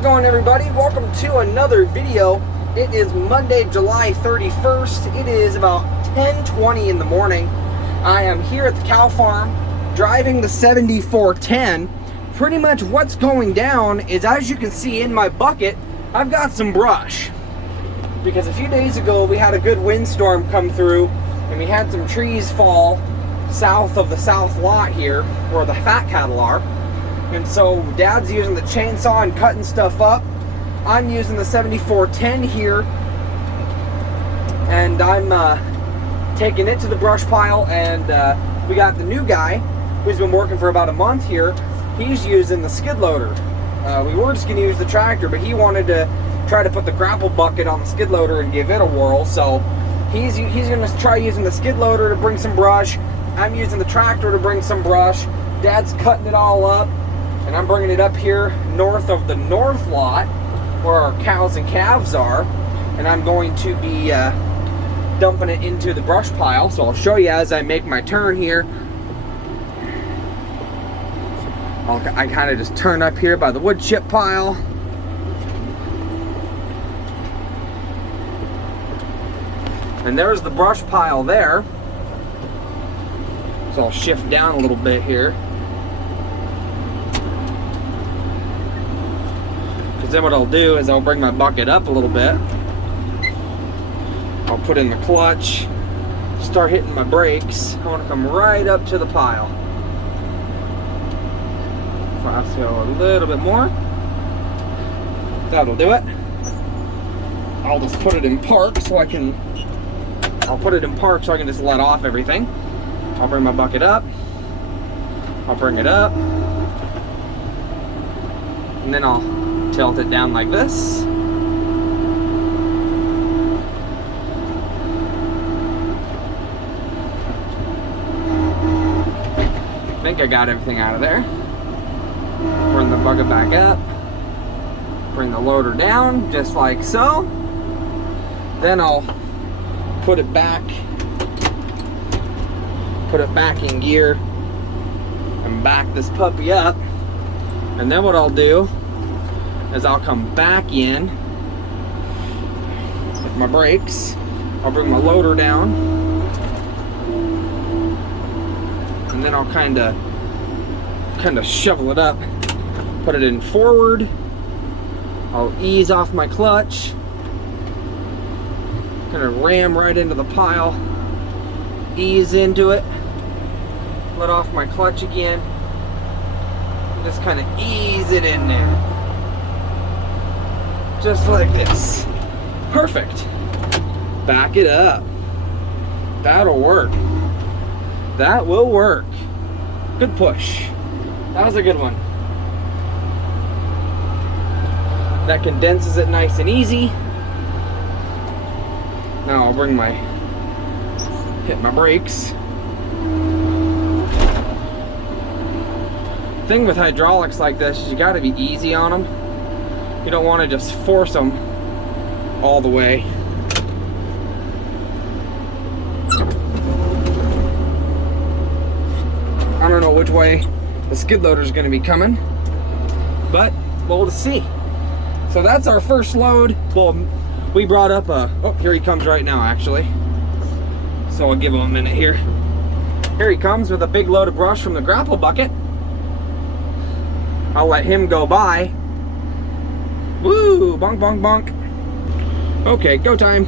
it going, everybody? Welcome to another video. It is Monday, July 31st. It is about 10:20 in the morning. I am here at the cow farm driving the 7410. Pretty much what's going down is, as you can see in my bucket, I've got some brush. Because a few days ago we had a good windstorm come through and we had some trees fall south of the south lot here where the fat cattle are. And so Dad's using the chainsaw and cutting stuff up. I'm using the 7410 here, and I'm taking it to the brush pile. And we got the new guy who's been working for about a month here. He's using the skid loader. We were just gonna use the tractor, but he wanted to try to put the grapple bucket on the skid loader and give it a whirl. So he's gonna try using the skid loader to bring some brush. I'm using the tractor to bring some brush. Dad's cutting it all up, and I'm bringing it up here north of the north lot where our cows and calves are, and I'm going to be dumping it into the brush pile. So I'll show you as I make my turn here. I kind of just turn up here by the wood chip pile. And there's the brush pile there. So I'll shift down a little bit here. Because then what I'll do is I'll bring my bucket up a little bit. I'll put in the clutch, start hitting my brakes. I want to come right up to the pile. Fast go a little bit more. That'll do it. I'll just put it in park so I can just let off everything. I'll bring my bucket up. I'll bring it up. And then I'll tilt it down like this. I think I got everything out of there. Bring the bucket back up. Bring the loader down, just like so. Then I'll put it back in gear and back this puppy up. And then what I'll do is I'll come back in with my brakes. I'll bring my loader down, and then I'll kind of shovel it up, put it in forward. I'll ease off my clutch, kind of ram right into the pile, ease into it, let off my clutch again, just kind of ease it in there, just like this. Perfect. Back it up. That'll work. That will work. Good push. That was a good one. That condenses it nice and easy. Now I'll hit my brakes. Thing with hydraulics like this is you got to be easy on them. You don't want to just force them all the way. I don't know which way the skid loader is going to be coming, but we'll see. So that's our first load. Well, we brought up oh, here he comes right now, actually. So I'll give him a minute here. Here he comes with a big load of brush from the grapple bucket. I'll let him go by. Woo! Bonk, bonk, bonk. Okay, go time.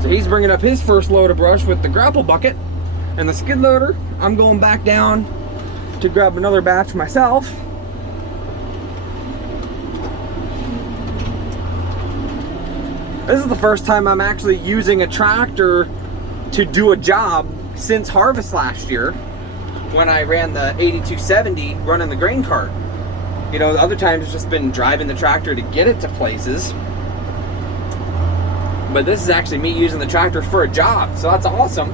So he's bringing up his first load of brush with the grapple bucket. And the skid loader, I'm going back down to grab another batch myself. This is the first time I'm actually using a tractor to do a job since harvest last year, when I ran the 8270 running the grain cart. You know, the other times it's just been driving the tractor to get it to places. But this is actually me using the tractor for a job, so that's awesome.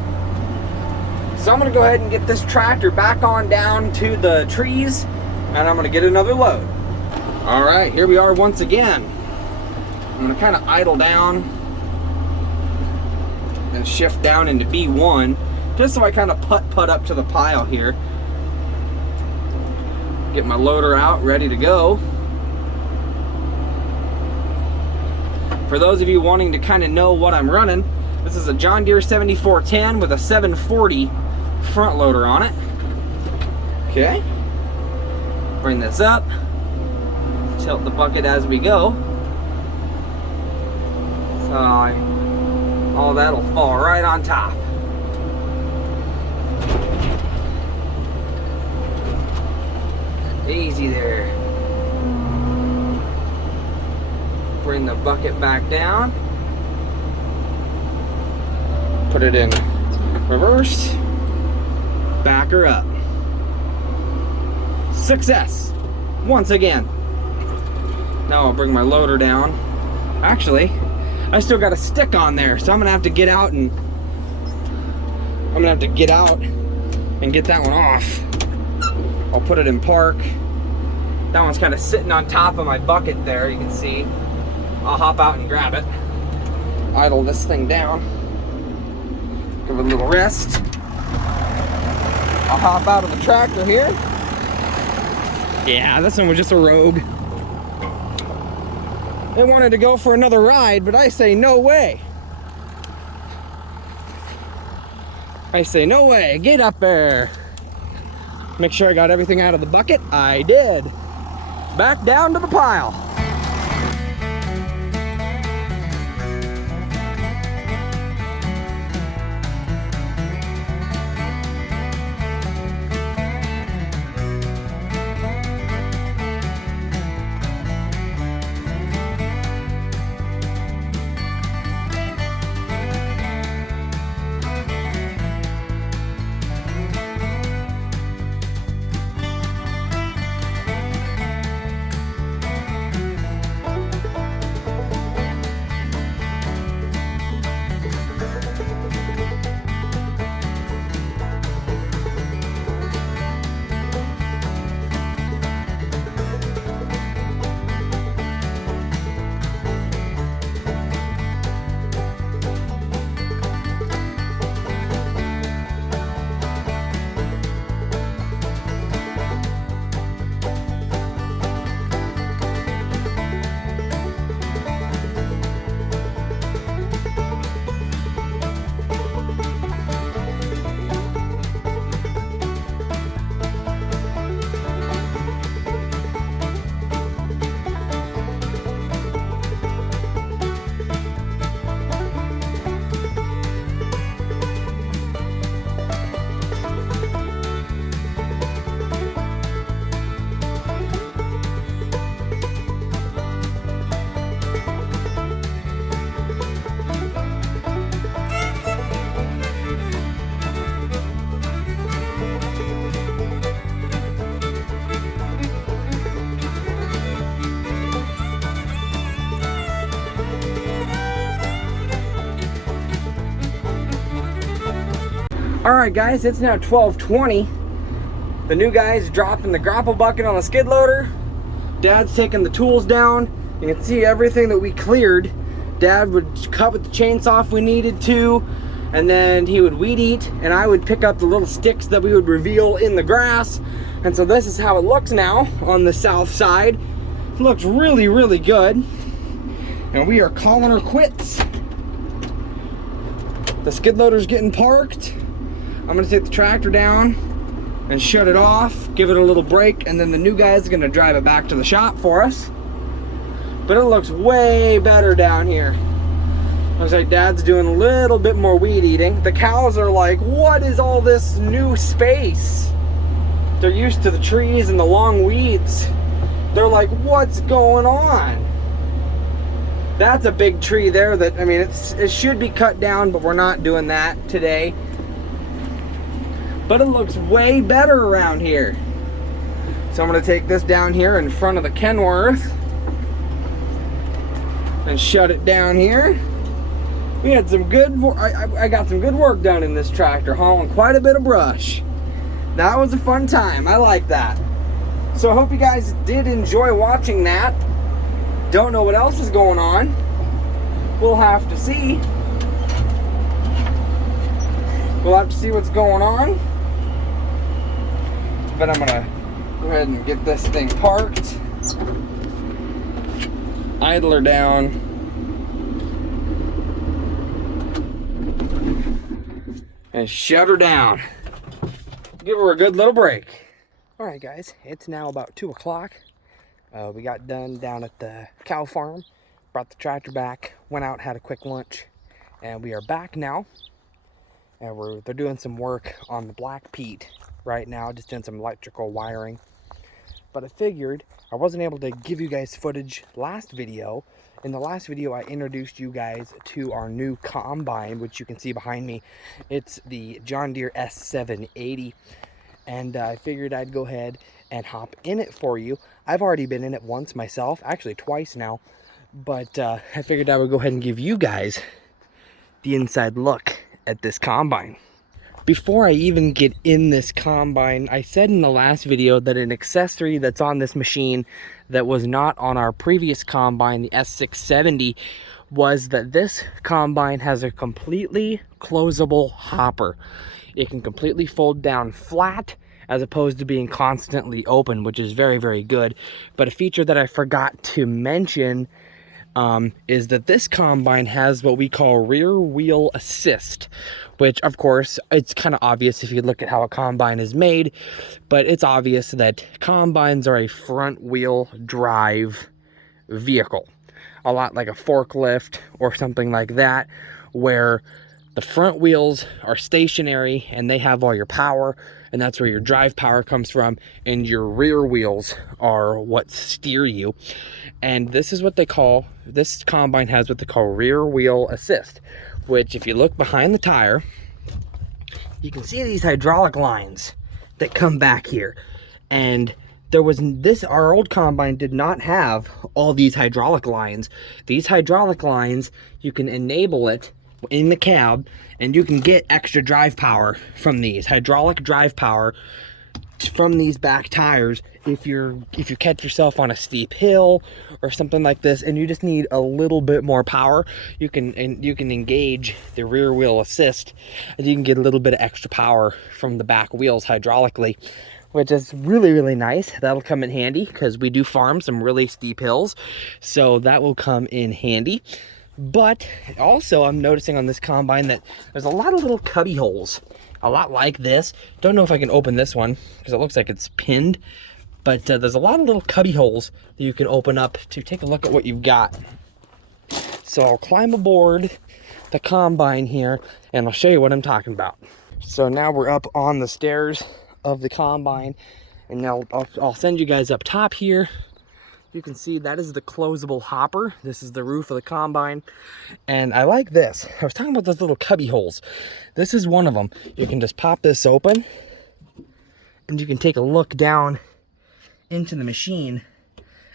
So I'm gonna go ahead and get this tractor back on down to the trees, and I'm gonna get another load. All right, here we are once again. I'm gonna kind of idle down and shift down into B1, just so I kind of putt up to the pile here. Get my loader out, ready to go. For those of you wanting to kind of know what I'm running, this is a John Deere 7410 with a 740 front loader on it. Okay. Bring this up. Tilt the bucket as we go. So all that'll fall right on top. Easy there. Bring the bucket back down. Put it in reverse. Back her up. Success! Once again. Now I'll bring my loader down. Actually, I still got a stick on there, so I'm gonna have to get out and get that one off. I'll put it in park. That one's kind of sitting on top of my bucket there, you can see. I'll hop out and grab it. Idle this thing down. Give it a little rest. I'll hop out of the tractor here. Yeah, this one was just a rogue. They wanted to go for another ride, but I say no way. I say no way, get up there. Make sure I got everything out of the bucket. I did. Back down to the pile. Alright guys, it's now 12:20. The new guy's dropping the grapple bucket on the skid loader. Dad's taking the tools down. You can see everything that we cleared. Dad would cut with the chainsaw if we needed to, and then he would weed eat, and I would pick up the little sticks that we would reveal in the grass. And so this is how it looks now on the south side. It looks really, really good. And we are calling her quits. The skid loader's getting parked. I'm gonna take the tractor down and shut it off, give it a little break, and then the new guy's gonna drive it back to the shop for us. But it looks way better down here. Looks like Dad's doing a little bit more weed eating. The cows are like, what is all this new space? They're used to the trees and the long weeds. They're like, what's going on? That's a big tree there that, I mean, it should be cut down, but we're not doing that today. But it looks way better around here. So I'm gonna take this down here in front of the Kenworth and shut it down here. We had some good work. I got some good work done in this tractor, hauling quite a bit of brush. That was a fun time. I like that. So I hope you guys did enjoy watching that. Don't know what else is going on. We'll have to see. We'll have to see what's going on. But I'm gonna go ahead and get this thing parked. Idle her down. and shut her down. Give her a good little break. All right, guys, it's now about 2 o'clock. We got done down at the cow farm, brought the tractor back, went out, had a quick lunch, and we are back now. And they're doing some work on the Black Pete right now, just doing some electrical wiring. But I figured I wasn't able to give you guys footage last video. In the last video, I introduced you guys to our new combine, which you can see behind me. It's the John Deere S780. And I figured I'd go ahead and hop in it for you. I've already been in it once myself, actually twice now. But I figured I would go ahead and give you guys the inside look at this combine. Before I even get in this combine, I said in the last video that an accessory that's on this machine that was not on our previous combine, the S670, was that this combine has a completely closable hopper. It can completely fold down flat as opposed to being constantly open, which is very, very good. But a feature that I forgot to mention is that this combine has what we call rear wheel assist, which of course it's kind of obvious if you look at how a combine is made, but it's obvious that combines are a front wheel drive vehicle, a lot like a forklift or something like that, where the front wheels are stationary and they have all your power, and that's where your drive power comes from, and your rear wheels are what steer you. And this is what they call, this combine has what they call rear wheel assist, which if you look behind the tire, you can see these hydraulic lines that come back here. And there was this, our old combine did not have all these hydraulic lines. These hydraulic lines, you can enable it in the cab and you can get extra drive power from these, hydraulic drive power from these back tires if you catch yourself on a steep hill or something like this and you just need a little bit more power. You can engage the rear wheel assist and you can get a little bit of extra power from the back wheels hydraulically, which is really, really nice. That'll come in handy because we do farm some really steep hills, so that will come in handy. But also I'm noticing on this combine that there's a lot of little cubby holes, a lot like this. Don't know if I can open this one because it looks like it's pinned, but there's a lot of little cubby holes that you can open up to take a look at what you've got. So I'll climb aboard the combine here and I'll show you what I'm talking about. So now we're up on the stairs of the combine, and now I'll send you guys up top here. You can see that is the closable hopper. This is the roof of the combine. And I like this. I was talking about those little cubby holes. This is one of them. You can just pop this open and you can take a look down into the machine.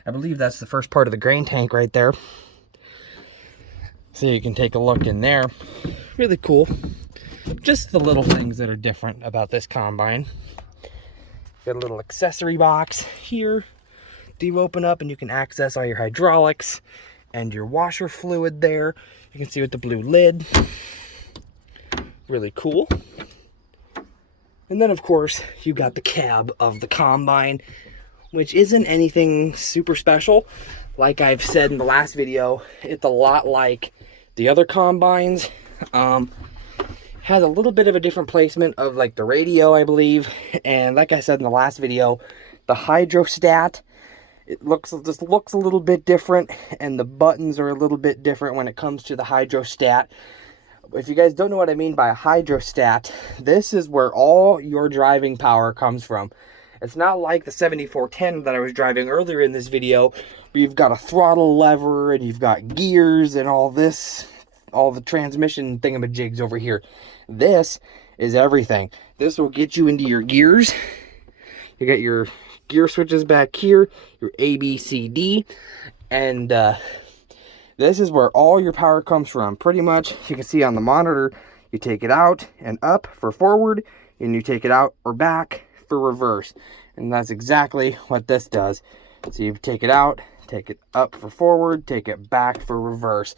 I believe that's the first part of the grain tank right there. So you can take a look in there. Really cool. Just the little things that are different about this combine. Got a little accessory box here. Do you open up and you can access all your hydraulics and your washer fluid there. You can see with the blue lid. Really cool. And then of course you got the cab of the combine, which isn't anything super special. Like I've said in the last video, it's a lot like the other combines. Has a little bit of a different placement of like the radio, I believe. And like I said in the last video, the hydrostat, it just looks a little bit different, and the buttons are a little bit different when it comes to the hydrostat. If you guys don't know what I mean by a hydrostat, this is where all your driving power comes from. It's not like the 7410 that I was driving earlier in this video, where you've got a throttle lever and you've got gears and all this, all the transmission thingamajigs over here. This is everything. This will get you into your gears. You got your gear switches back here, your A, B, C, D, and this is where all your power comes from. Pretty much, you can see on the monitor, you take it out and up for forward, and you take it out or back for reverse. And that's exactly what this does. So you take it out, take it up for forward, take it back for reverse.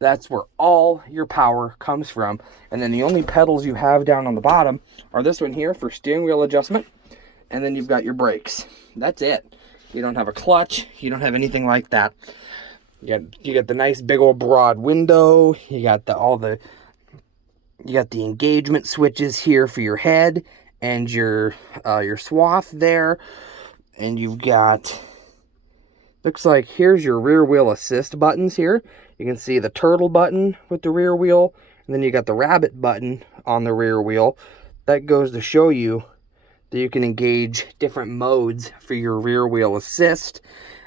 That's where all your power comes from. And then the only pedals you have down on the bottom are this one here for steering wheel adjustment. And then you've got your brakes. That's it. You don't have a clutch. You don't have anything like that. You got the nice big old broad window. You got all the You got the engagement switches here for your head and your swath there. And you've got, looks like here's your rear wheel assist buttons here. You can see the turtle button with the rear wheel, and then you got the rabbit button on the rear wheel. That goes to show you that you can engage different modes for your rear wheel assist.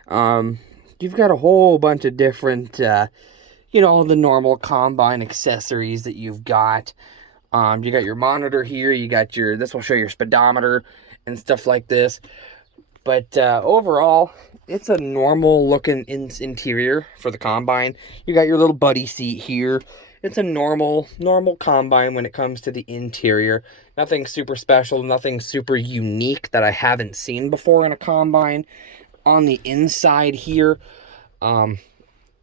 You've got a whole bunch of different, you know, all the normal combine accessories that you've got. You got your monitor here, you got your, this will show your speedometer and stuff like this. But overall, it's a normal looking interior for the combine. You got your little buddy seat here. It's a normal combine when it comes to the interior. Nothing super special, nothing super unique that I haven't seen before in a combine. On the inside here, and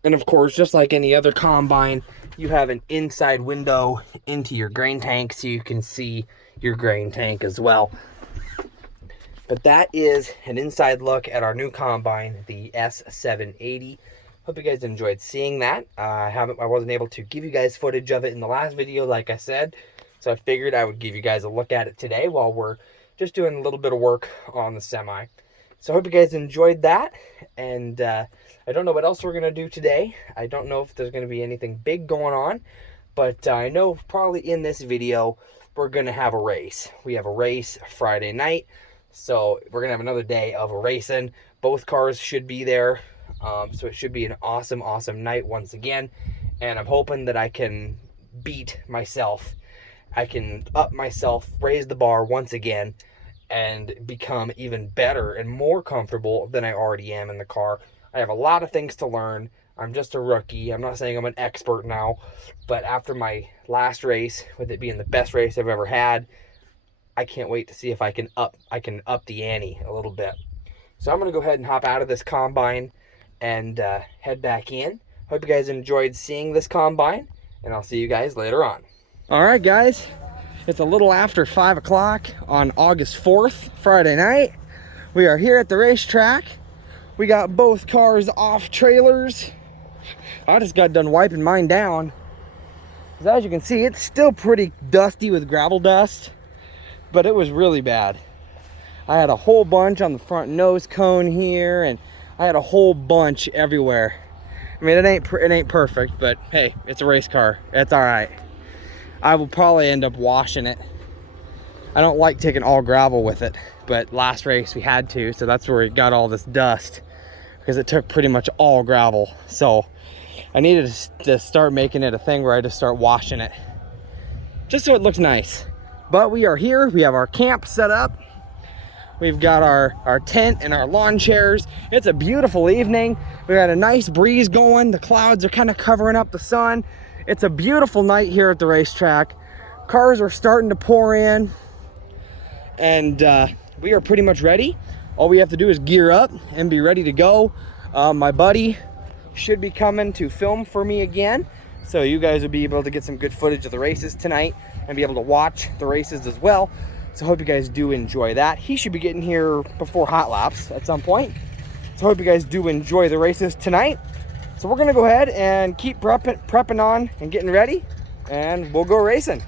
of course, just like any other combine, you have an inside window into your grain tank so you can see your grain tank as well. But that is an inside look at our new combine, the S780. Hope you guys enjoyed seeing that. I wasn't able to give you guys footage of it in the last video, like I said. So I figured I would give you guys a look at it today while we're just doing a little bit of work on the semi. So I hope you guys enjoyed that. And I don't know what else we're going to do today. I don't know if there's going to be anything big going on. But I know probably in this video, we're going to have a race. We have a race Friday night. So we're going to have another day of racing. Both cars should be there. So it should be an awesome, awesome night once again. And I'm hoping that I can beat myself. I can up myself, raise the bar once again, and become even better and more comfortable than I already am in the car. I have a lot of things to learn. I'm just a rookie. I'm not saying I'm an expert now. But after my last race, with it being the best race I've ever had, I can't wait to see if I can up the ante a little bit. So I'm going to go ahead and hop out of this combine and head back in. Hope you guys enjoyed seeing this combine, and I'll see you guys later on. All right, guys. It's a little after 5 o'clock on August 4th, Friday night. We are here at the racetrack. We got both cars off trailers. I just got done wiping mine down. As you can see, it's still pretty dusty with gravel dust. But it was really bad. I had a whole bunch on the front nose cone here, and I had a whole bunch everywhere. I mean, it ain't perfect, but hey, it's a race car. It's all right. I will probably end up washing it. I don't like taking all gravel with it, but last race we had to, so that's where we got all this dust, because it took pretty much all gravel. So I needed to start making it a thing where I just start washing it, just so it looks nice. But we are here. We have our camp set up. We've got our tent and our lawn chairs. It's a beautiful evening. We got a nice breeze going. The clouds are kind of covering up the sun. It's a beautiful night here at the racetrack. Cars are starting to pour in, and we are pretty much ready. All we have to do is gear up and be ready to go. My buddy should be coming to film for me again, so you guys will be able to get some good footage of the races tonight and be able to watch the races as well. So I hope you guys do enjoy that. He should be getting here before hot laps at some point. So I hope you guys do enjoy the races tonight. So we're gonna go ahead and keep prepping on and getting ready, and we'll go racing.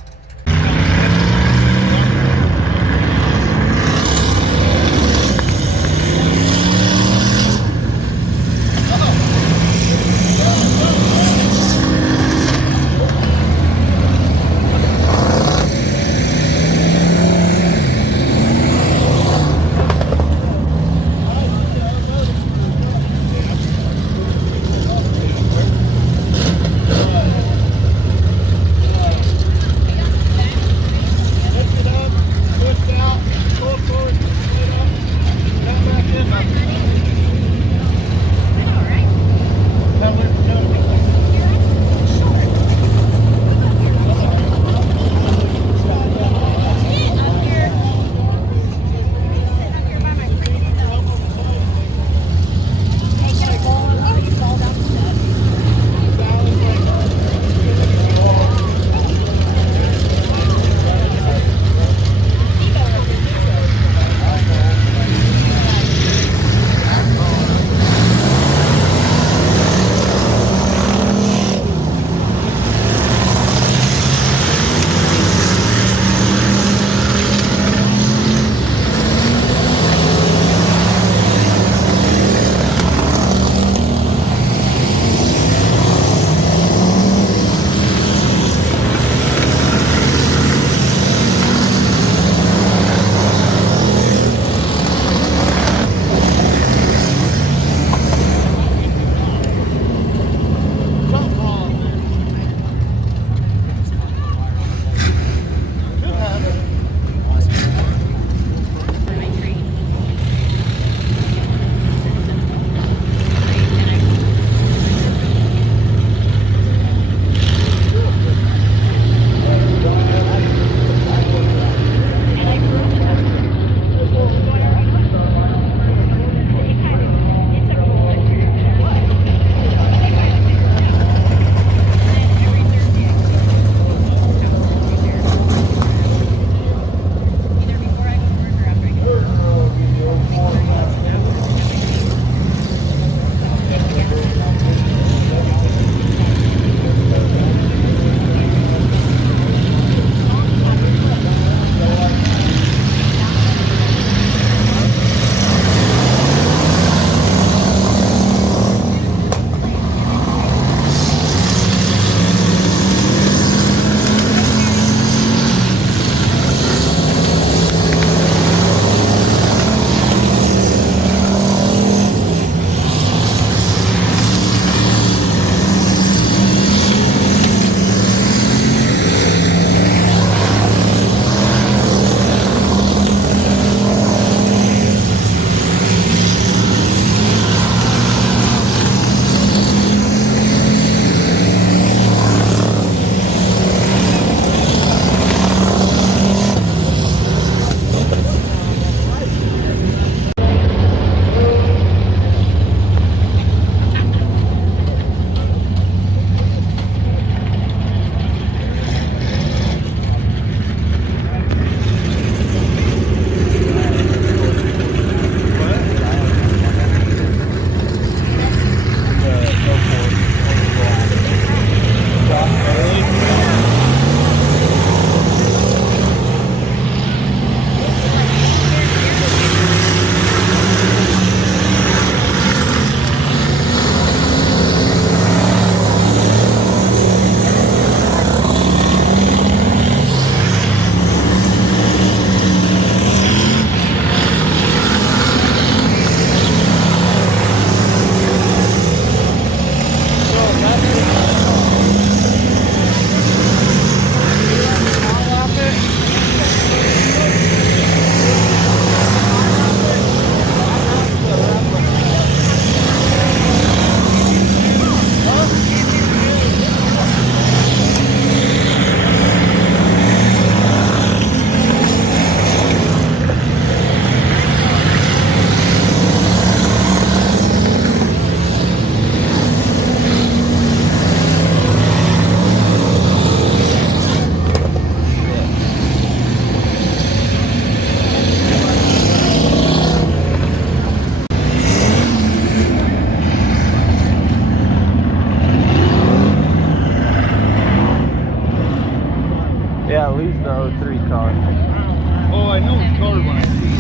I know it's colored when I see it.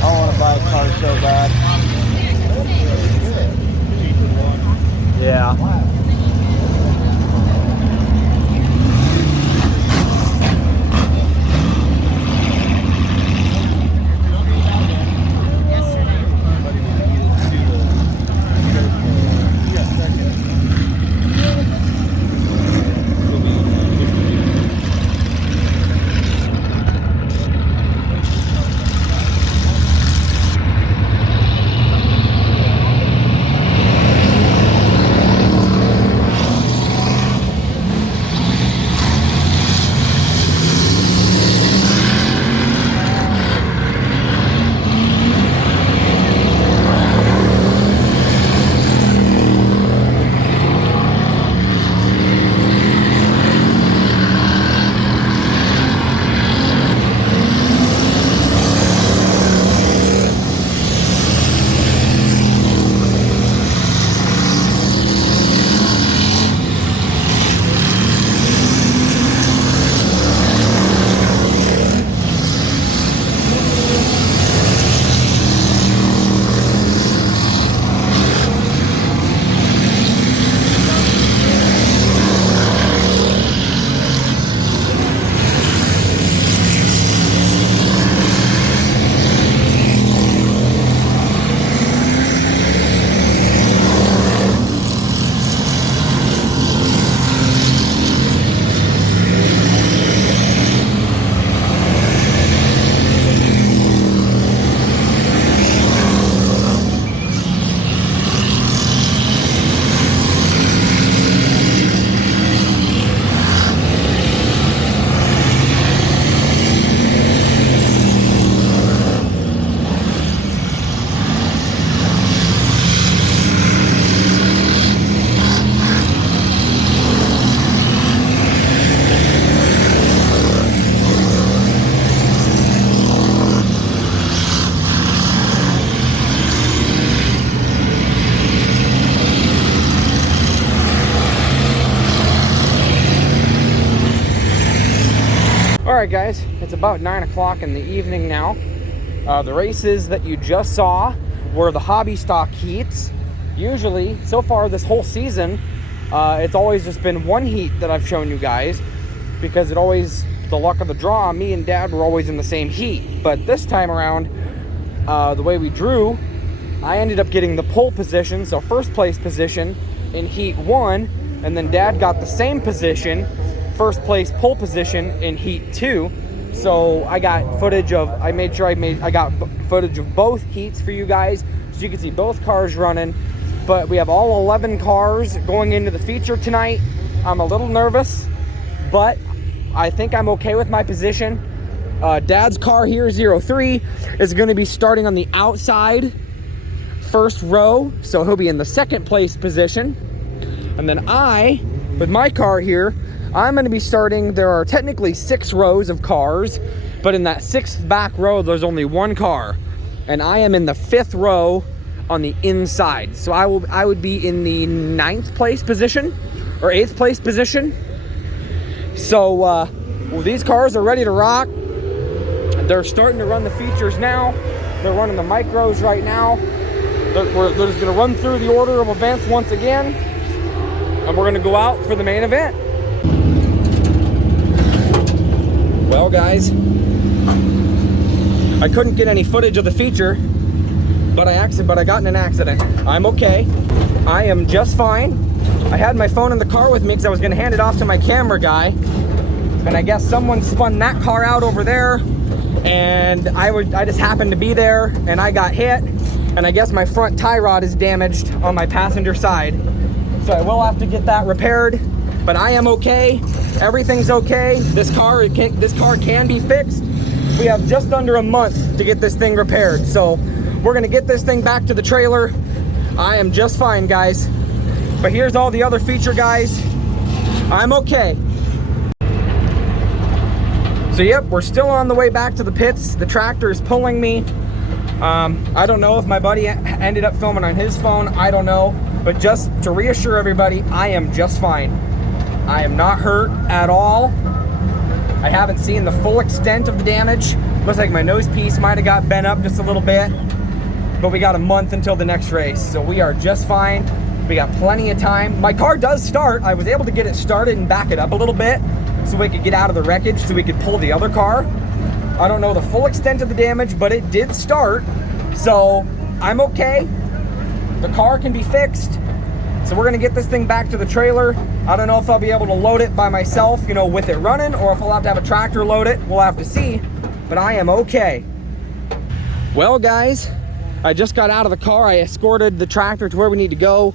I want to buy a car so bad. Yeah. Alright guys, it's about 9 o'clock in the evening now. The races that you just saw were the hobby stock heats. Usually, so far this whole season, it's always just been one heat that I've shown you guys, because it always, the luck of the draw, me and Dad were always in the same heat. But this time around, the way we drew, I ended up getting the pole position, so first place position in heat 1, and then Dad got the same position, first place pole position in heat 2. So I got footage of, I got footage of both heats for you guys, so you can see both cars running. But we have all 11 cars going into the feature tonight. I'm a little nervous, but I think I'm okay with my position. Dad's car here, 03, is going to be starting on the outside first row, so he'll be in the second place position. And then I, with my car here, I'm going to be starting, there are technically 6 rows of cars, but in that 6th back row, there's only one car. And I am in the 5th row on the inside. So I would be in the 9th place position, or 8th place position. So, well, these cars are ready to rock. They're starting to run the features now. They're running the micros right now. They're just going to run through the order of events once again. And we're going to go out for the main event. Well guys, I couldn't get any footage of the feature, but I got in an accident. I'm okay. I am just fine. I had my phone in the car with me because I was going to hand it off to my camera guy, and I guess someone spun that car out over there, and I just happened to be there, and I got hit, and I guess my front tie rod is damaged on my passenger side, so I will have to get that repaired. But I am okay. Everything's okay. This car can be fixed. We have just under a month to get this thing repaired. So we're gonna get this thing back to the trailer. I am just fine, guys. But here's all the other feature guys. I'm okay. So yep, we're still on the way back to the pits. The tractor is pulling me. I don't know if my buddy ended up filming on his phone. I don't know. But just to reassure everybody, I am just fine. I am not hurt at all. I haven't seen the full extent of the damage. Looks like my nose piece might have got bent up just a little bit. But we got a month until the next race. So we are just fine. We got plenty of time. My car does start. I was able to get it started and back it up a little bit so we could get out of the wreckage so we could pull the other car. I don't know the full extent of the damage, but it did start. So I'm okay. The car can be fixed. So we're gonna get this thing back to the trailer. I don't know if I'll be able to load it by myself, you know, with it running, or if I'll have to have a tractor load it. We'll have to see, but I am okay. Well, guys, I just got out of the car. I escorted the tractor to where we need to go.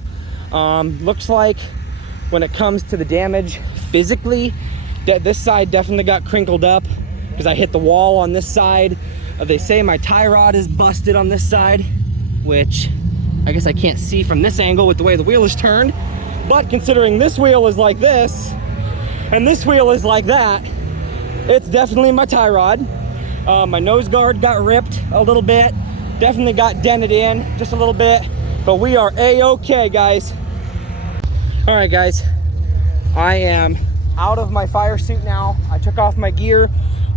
Looks like when it comes to the damage physically, that this side definitely got crinkled up because I hit the wall on this side. They say my tie rod is busted on this side, which I guess I can't see from this angle with the way the wheel is turned. But considering this wheel is like this and this wheel is like that, it's definitely my tie rod. My nose guard got ripped a little bit, definitely got dented in just a little bit, but we are a-okay, guys. All right, guys, I am out of my fire suit now. I took off my gear.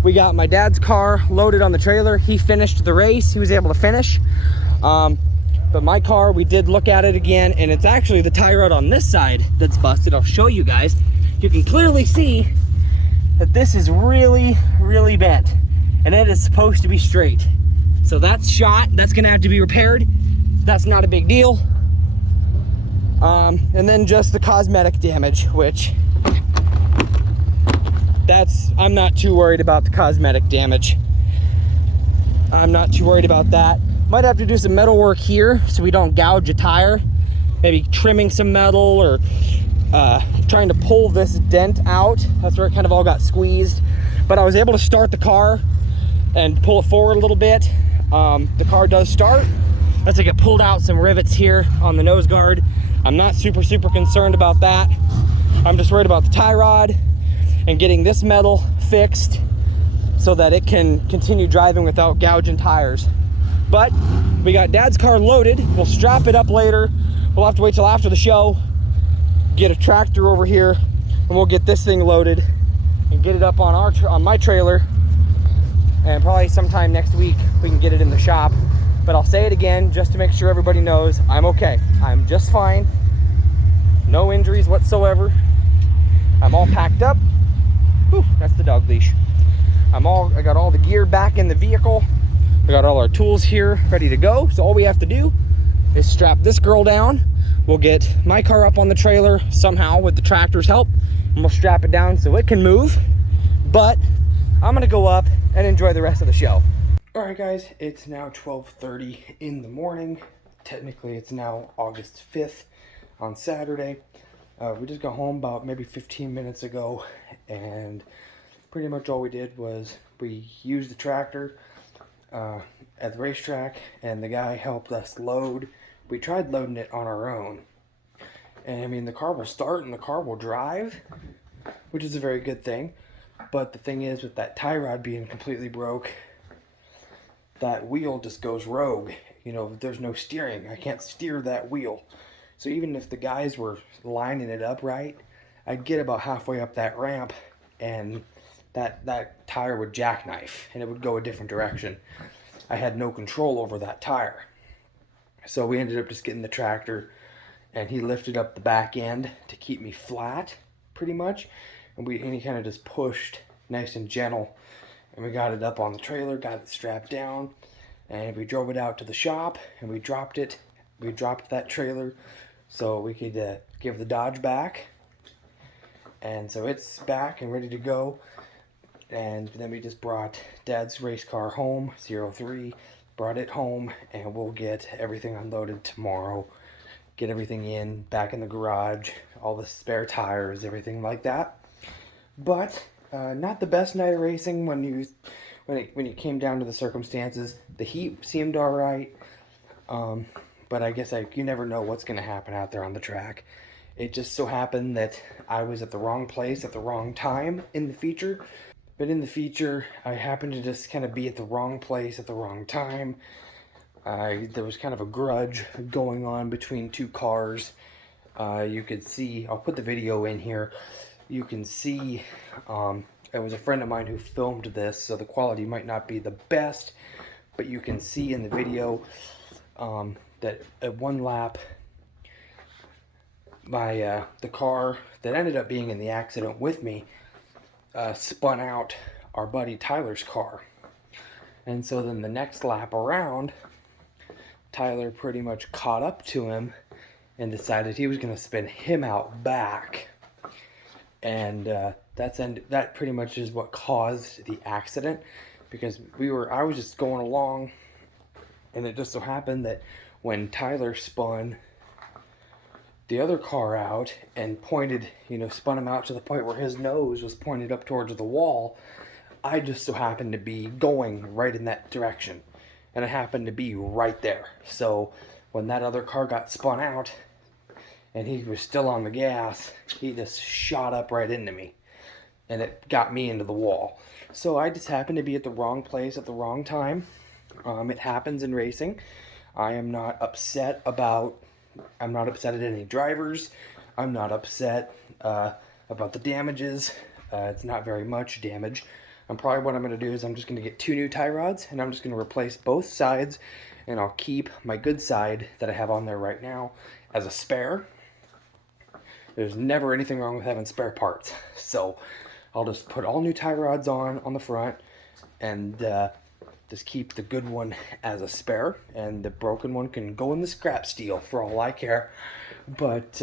We got my dad's car loaded on the trailer. He finished the race. He was able to finish. But my car, we did look at it again, and it's actually the tie rod on this side that's busted. I'll show you guys. You can clearly see that this is really, really bent, and it is supposed to be straight. So that's shot. That's gonna have to be repaired. That's not a big deal. And then just the cosmetic damage, which I'm not too worried about the cosmetic damage. I'm not too worried about that. Might have to do some metal work here so we don't gouge a tire. Maybe trimming some metal or trying to pull this dent out. That's where it kind of all got squeezed. But I was able to start the car and pull it forward a little bit. The car does start. Looks like it pulled out some rivets here on the nose guard. I'm not super concerned about that. I'm just worried about the tie rod and getting this metal fixed so that it can continue driving without gouging tires. But we got Dad's car loaded. We'll strap it up later. We'll have to wait till after the show, get a tractor over here, and we'll get this thing loaded and get it up on my trailer. And probably sometime next week we can get it in the shop. But I'll say it again just to make sure everybody knows I'm okay. I'm just fine. No injuries whatsoever. I'm all packed up. Whew, that's the dog leash. I got all the gear back in the vehicle. We got all our tools here ready to go. So all we have to do is strap this girl down. We'll get my car up on the trailer somehow with the tractor's help, and we'll strap it down so it can move. But I'm gonna go up and enjoy the rest of the show. All right, guys, it's now 12:30 in the morning. Technically, it's now August 5th on Saturday. We just got home about maybe 15 minutes ago, and pretty much all we did was we used the tractor at the racetrack, and the guy helped us load. We tried loading it on our own, and I mean, the car will start and the car will drive, which is a very good thing. But the thing is, with that tie rod being completely broke, that wheel just goes rogue. You know, there's no steering. I can't steer that wheel. So even if the guys were lining it up right, I'd get about halfway up that ramp and that tire would jackknife and it would go a different direction. I had no control over that tire. So we ended up just getting the tractor, and he lifted up the back end to keep me flat pretty much. And he kind of just pushed nice and gentle, and we got it up on the trailer, got it strapped down, and we drove it out to the shop, and we dropped that trailer so we could give the Dodge back. And so it's back and ready to go. And then we just brought Dad's race car home, 03, brought it home, and we'll get everything unloaded tomorrow, get everything back in the garage, all the spare tires, everything like that. But not the best night of racing when it came down to the circumstances. The heat seemed all right, but I guess you never know what's going to happen out there on the track. It just so happened that I was at the wrong place at the wrong time in the feature. But in the feature, I happened to just kind of be at the wrong place at the wrong time. There was kind of a grudge going on between two cars. You could see, I'll put the video in here. You can see, it was a friend of mine who filmed this, so the quality might not be the best, but you can see in the video that at one lap, the car that ended up being in the accident with me spun out our buddy Tyler's car. And so then the next lap around, Tyler pretty much caught up to him and decided he was going to spin him out back. And that pretty much is what caused the accident, because I was just going along, and it just so happened that when Tyler spun the other car out and spun him out to the point where his nose was pointed up towards the wall, I just so happened to be going right in that direction, and I happened to be right there. So when that other car got spun out and he was still on the gas, he just shot up right into me, and it got me into the wall. So I just happened to be at the wrong place at the wrong time. It happens in racing. I'm not upset at any drivers. I'm not upset about the damages. It's not very much damage. What I'm going to do is I'm just going to get 2 new tie rods, and I'm just going to replace both sides, and I'll keep my good side that I have on there right now as a spare. There's never anything wrong with having spare parts. So I'll just put all new tie rods on the front, and just keep the good one as a spare, and the broken one can go in the scrap steel for all I care. But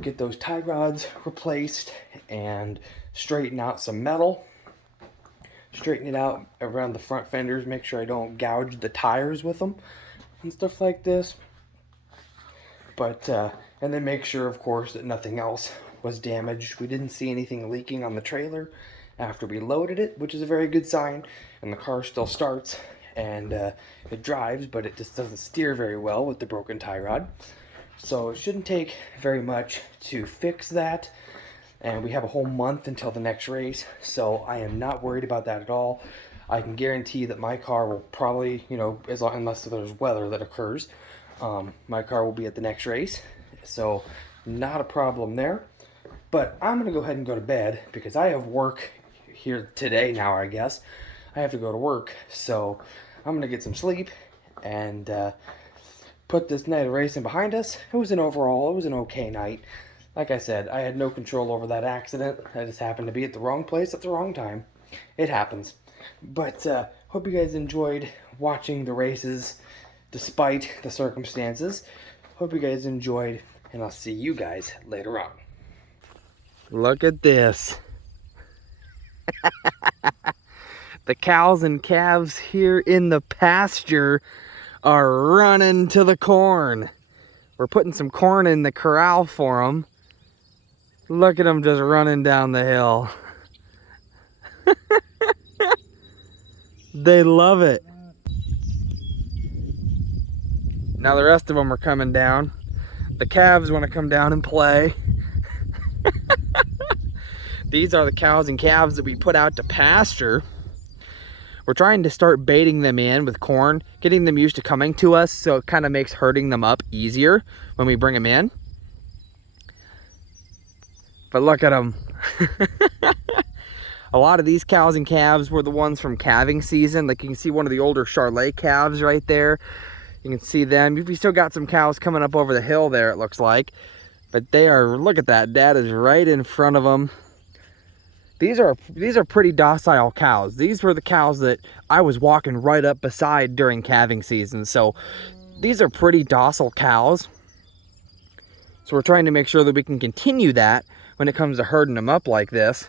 get those tie rods replaced and straighten out some metal. Straighten it out around the front fenders, make sure I don't gouge the tires with them and stuff like this. But and then make sure, of course, that nothing else was damaged. We didn't see anything leaking on the trailer after we loaded it, which is a very good sign. And the car still starts and it drives, but it just doesn't steer very well with the broken tie rod. So it shouldn't take very much to fix that. And we have a whole month until the next race, so I am not worried about that at all. I can guarantee that my car will probably, unless there's weather that occurs, my car will be at the next race. So not a problem there. But I'm going to go ahead and go to bed because I have work here today now, I guess. I have to go to work, so I'm going to get some sleep and put this night of racing behind us. It was an okay night. Like I said, I had no control over that accident. I just happened to be at the wrong place at the wrong time. It happens. But hope you guys enjoyed watching the races despite the circumstances. Hope you guys enjoyed, and I'll see you guys later on. Look at this. The cows and calves here in the pasture are running to the corn. We're putting some corn in the corral for them. Look at them just running down the hill. They love it. Now the rest of them are coming down. The calves want to come down and play. These are the cows and calves that we put out to pasture. We're trying to start baiting them in with corn, getting them used to coming to us, so it kind of makes herding them up easier when we bring them in. But look at them. A lot of these cows and calves were the ones from calving season. Like you can see one of the older Charlet calves right there. You can see them. You've still got some cows coming up over the hill there, it looks like. But they are, look at that. Dad is right in front of them. These are pretty docile cows. These were the cows that I was walking right up beside during calving season. So these are pretty docile cows. So we're trying to make sure that we can continue that when it comes to herding them up like this.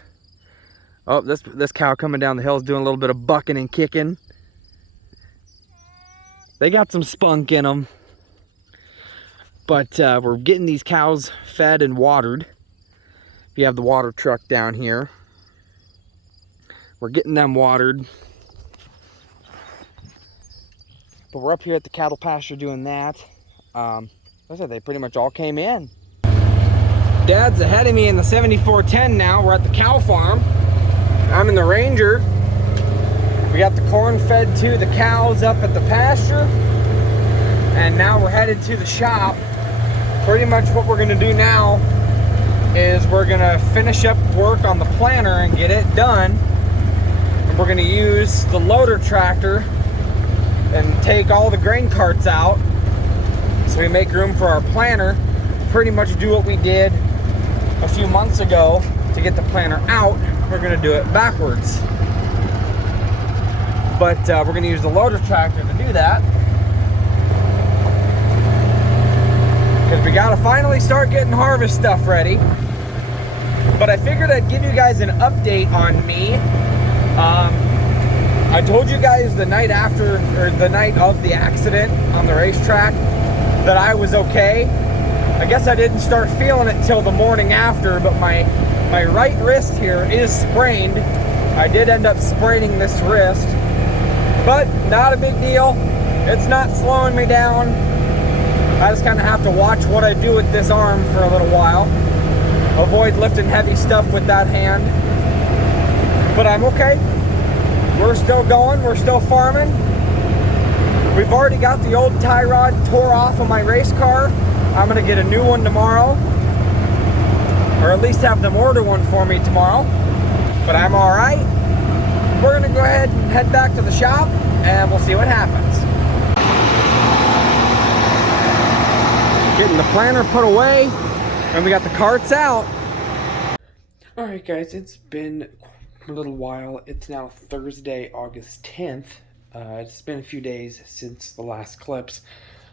Oh, this cow coming down the hill is doing a little bit of bucking and kicking. They got some spunk in them. But we're getting these cows fed and watered. We have the water truck down here. We're getting them watered. But we're up here at the cattle pasture doing that. Like I said, they pretty much all came in. Dad's ahead of me in the 7410 now. We're at the cow farm. I'm in the Ranger. We got the corn fed to the cows up at the pasture. and now we're headed to the shop. Pretty much what we're gonna do now is we're gonna finish up work on the planter and get it done. And we're gonna use the loader tractor and take all the grain carts out so we make room for our planter. Pretty much do what we did a few months ago to get the planter out. We're gonna do it backwards. But we're gonna use the loader tractor to do that. Because we gotta finally start getting harvest stuff ready. But I figured I'd give you guys an update on me. I told you guys the night after, or the night of the accident on the racetrack, that I was okay. I guess I didn't start feeling it till the morning after, but my right wrist here is sprained. I did end up spraining this wrist, but not a big deal. It's not slowing me down. I just kind of have to watch what I do with this arm for a little while. Avoid lifting heavy stuff with that hand. But I'm okay. We're still going, we're still farming. We've already got the old tie rod tore off of my race car. I'm gonna get a new one tomorrow. Or at least have them order one for me tomorrow. But I'm all right. We're gonna go ahead and head back to the shop and we'll see what happens. Getting the planter put away and we got the carts out. All right guys, it's been a little while. It's now Thursday, August 10th. It's been a few days since the last clips,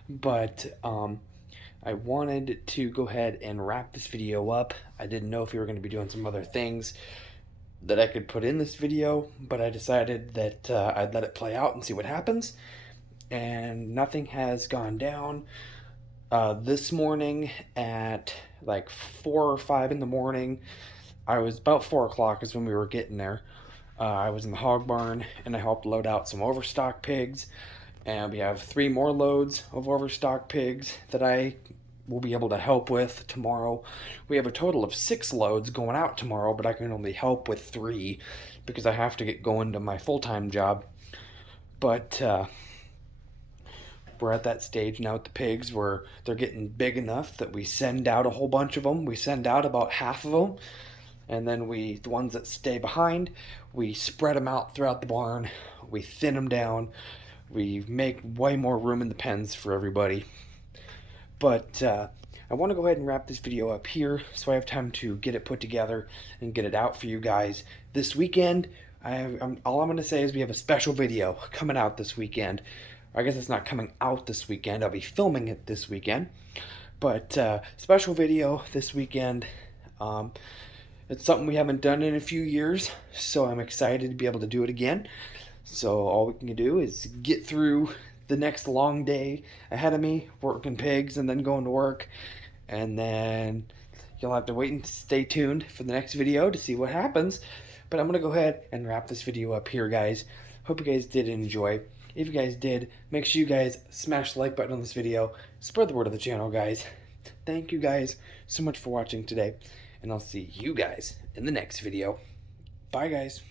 but I wanted to go ahead and wrap this video up. I didn't know if we were going to be doing some other things that I could put in this video, but I decided that I'd let it play out and see what happens. And nothing has gone down. This morning at like 4 or 5 in the morning, I was about 4 o'clock is when we were getting there. I was in the hog barn and I helped load out some overstock pigs, and we have 3 more loads of overstock pigs that I will be able to help with tomorrow. We have a total of 6 loads going out tomorrow, but I can only help with 3 because I have to get going to my full-time job. But we're at that stage now with the pigs where they're getting big enough that we send out a whole bunch of them. We send out about half of them, and then the ones that stay behind, we spread them out throughout the barn. We thin them down. We make way more room in the pens for everybody. But I want to go ahead and wrap this video up here so I have time to get it put together and get it out for you guys this weekend. All I'm going to say is we have a special video coming out this weekend. I guess it's not coming out this weekend. I'll be filming it this weekend. But special video this weekend. It's something we haven't done in a few years, so I'm excited to be able to do it again. So all we can do is get through the next long day ahead of me, working pigs and then going to work. And then you'll have to wait and stay tuned for the next video to see what happens. But I'm going to go ahead and wrap this video up here, guys. Hope you guys did enjoy. If you guys did, make sure you guys smash the like button on this video. Spread the word of the channel, guys. Thank you guys so much for watching today. And I'll see you guys in the next video. Bye, guys.